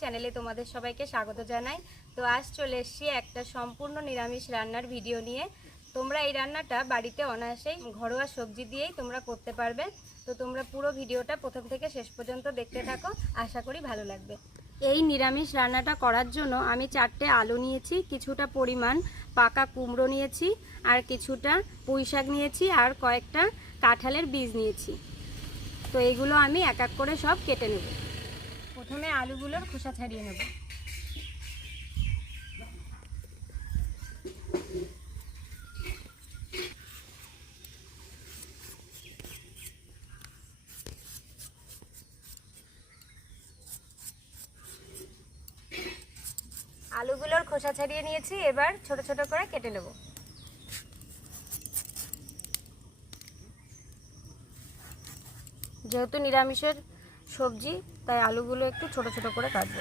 চ্যানেলে তোমাদের সবাইকে স্বাগত জানাই। তো আজ চলে এসছি একটা সম্পূর্ণ নিরামিষ রান্নার ভিডিও নিয়ে। তোমরা এই রান্নাটা বাড়িতে অনায়াসেই ঘরোয়া সবজি দিয়েই তোমরা করতে পারবে। তো তোমরা পুরো ভিডিওটা প্রথম থেকে শেষ পর্যন্ত দেখতে থাকো, আশা করি ভালো লাগবে। এই নিরামিষ রান্নাটা করার জন্য আমি চারটে আলু নিয়েছি, কিছুটা পরিমাণ পাকা কুমড়ো নিয়েছি, আর কিছুটা পুঁই শাক নিয়েছি, আর কয়েকটা কাঁঠালের বীজ নিয়েছি। তো এইগুলো আমি এক এক করে সব কেটে নেব। প্রথমে আলুগুলোর খোসা ছাড়িয়ে নেব। আলুগুলোর খোসা ছাড়িয়ে নিয়েছি, এবার ছোট ছোট করে কেটে নেব। যেহেতু নিরামিষের সবজি তাই আলুগুলো একটু ছোট ছোট করে কাটবো।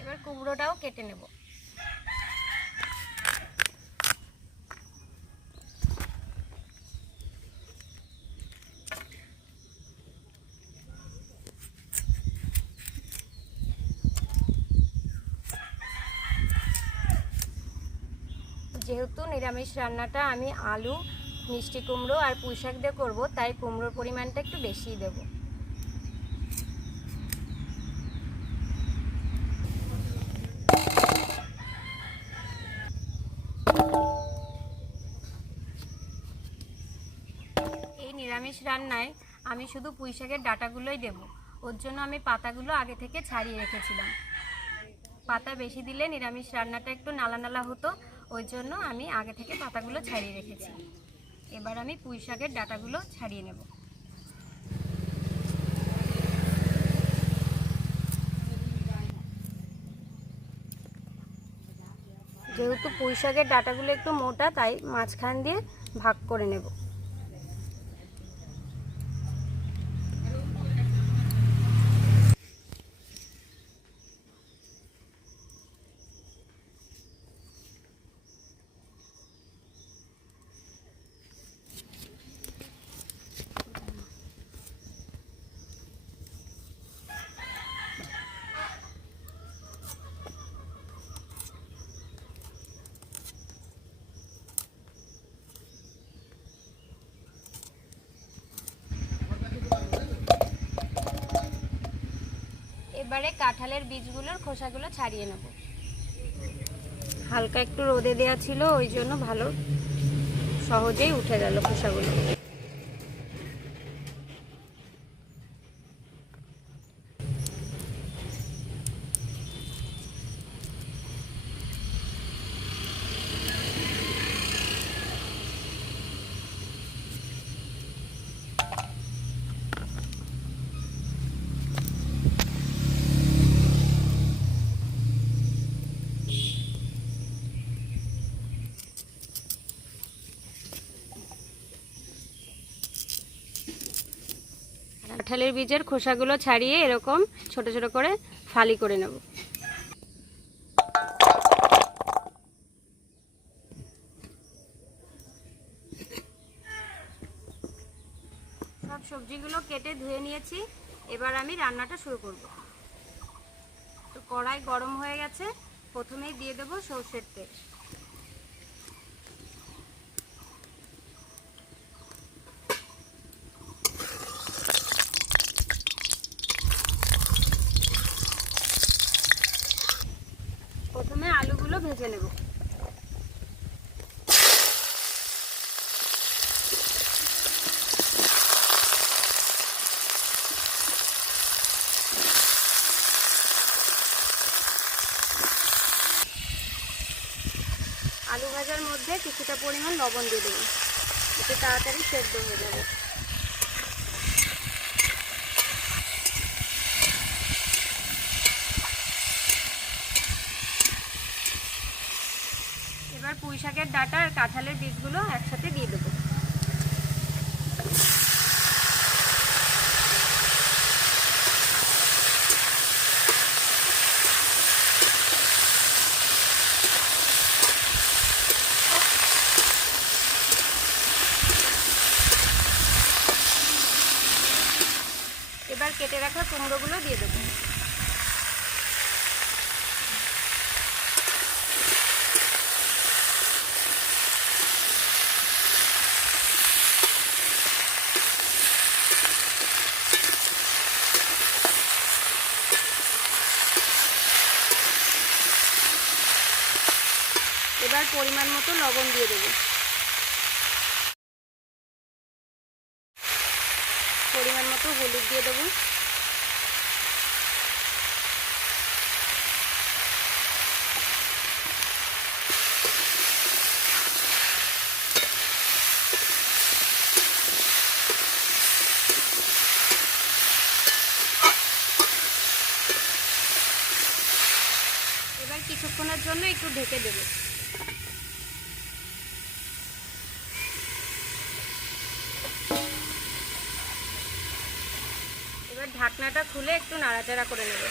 এবার কুমড়োটাও কেটে নেব যেহেতু নিরামিষ রান্নাটা আমি আলু, মিষ্টি কুমড়ো আর পুঁই শাক দিয়ে করব, তাই কুমড়োর পরিমাণটা একটু বেশিই দেবো। এই নিরামিষ রান্নায় আমি শুধু পুঁই শাকের ডাটাগুলোই দেবো। ওর জন্য আমি পাতাগুলো আগে থেকে ছাড়িয়ে রেখেছিলাম। পাতা বেশি দিলে নিরামিষ রান্নাটা একটু নালা নালা হতো ওই জন্য আমি আগে থেকে পাতাগুলো ছাড়িয়ে রেখেছি। এবার আমি পুঁই শাকের ডাটাগুলো ছাড়িয়ে নেব। যেহেতু পুঁই শাকের ডাটাগুলো একটু মোটা, তাই মাঝখান দিয়ে ভাগ করে নেব। এবারে কাঁঠালের বীজগুলোর খোসাগুলো ছাড়িয়ে নেব। হালকা একটু রোদে দেওয়া ছিল, ওই জন্য ভালো সহজেই উঠে গেল খোসাগুলো। কাঁঠালের বীজের খোসাগুলো ছাড়িয়ে এরকম ছোট ছোট করে ফালি করে নেব। সব সবজিগুলো কেটে ধুয়ে নিয়েছি। এবার আমি রান্নাটা শুরু করব। তো কড়াই গরম হয়ে গেছে। প্রথমেই দিয়ে দেবো সর্ষের তেল। প্রথমে ভেজে নেব। আলু ভাজার মধ্যে কিছুটা পরিমাণ লবণ দিয়ে দেবো। এতে তাড়াতাড়ি সেদ্ধ হয়ে যাবে। শাকের ডাটা আর কাঁঠালের বীজগুলো একসাথে দিয়ে দেবো। এবার কেটে রাখা কুমড়োগুলো দিয়ে দেবো। এবার পরিমাণ মতো লবণ দিয়ে দেবো। পরিমাণ মতো হলুদ দিয়ে দেবো। কিছুক্ষণের জন্য একটু ঢেকে দেবো। এবার ঢাকনাটা খুলে একটু নাড়াচাড়া করে নেব।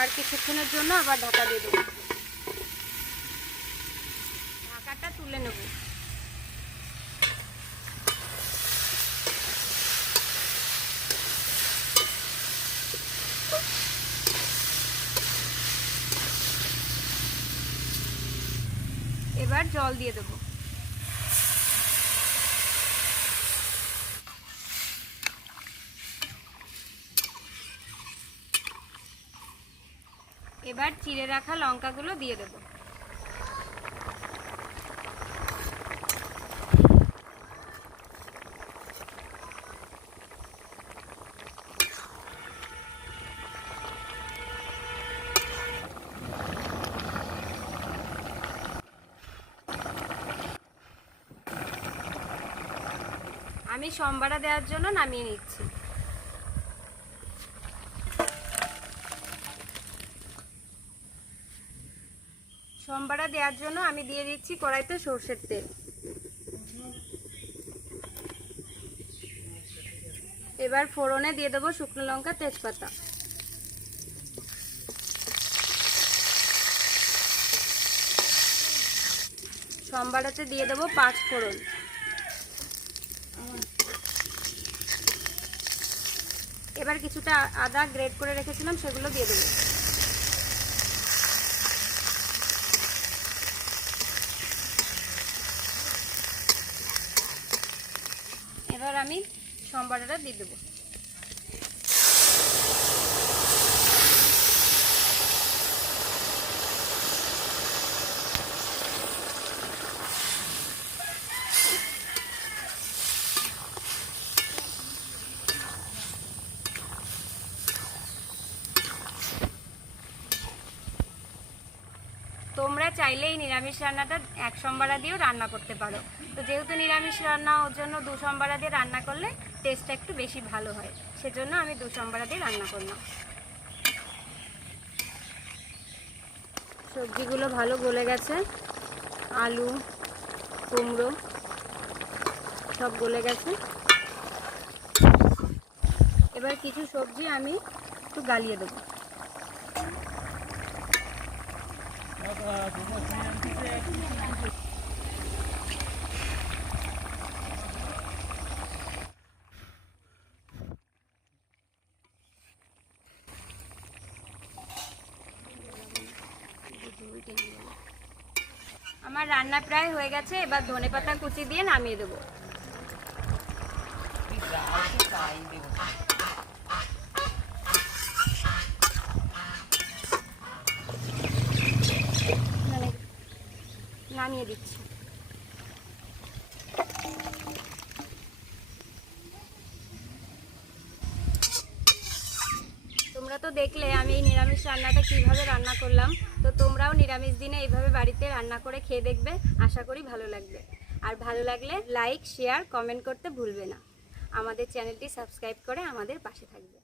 আর কিছুক্ষণের জন্য আবার ঢাকা দিয়ে দেবো। ঢাকাটা তুলে নেব। এবার জল দিয়ে দেবো। এবার চিড়ে রাখা লঙ্কাগুলো দিয়ে দেবো। আমি সম্বারা দেওয়ার জন্য নামিয়ে নিচ্ছি। সম্বারা দেওয়ার জন্য আমি দিয়ে দিচ্ছি কড়াইতে সর্ষের তেল। এবার ফোড়নে দিয়ে দেবো শুকনো লঙ্কা, তেজপাতা। সম্বারাতে দিয়ে দেবো পাঁচ ফোড়ন। এবার কিছুটা আদা গ্রেড করে রেখেছিলাম সেগুলো দিয়ে দেবো। এবার আমি সম্বারটা দিয়ে দেবো তোমরা চাইলে এই নিরামিষ রান্নাটা এক সম্বারা দিয়েও রান্না করতে পারো। তো যেহেতু নিরামিষ রান্না, ওর জন্য দু সম্বারা দিয়ে রান্না করলে টেস্টটা একটু বেশি ভালো হয়। সেজন্য আমি দু সম্বারা দিয়ে রান্না করলাম। সবজিগুলো ভালো গলে গেছে। আলু, কুমড়ো, সব গলে গেছে। এবার কিছু সবজি আমি একটু গালিয়ে দেবো। আমার রান্না প্রায় হয়ে গেছে এবার ধনে পাতা কুচি দিয়ে নামিয়ে দেবো। দিচ্ছি। তোমরা তো দেখলে আমি এই নিরামিষ রান্নাটা কীভাবে রান্না করলাম। তো তোমরাও নিরামিষ দিনে এইভাবে বাড়িতে রান্না করে খেয়ে দেখবে। আশা করি ভালো লাগবে। আর ভালো লাগলে লাইক, শেয়ার, কমেন্ট করতে ভুলবে না। আমাদের চ্যানেলটি সাবস্ক্রাইব করে আমাদের পাশে থাকবে।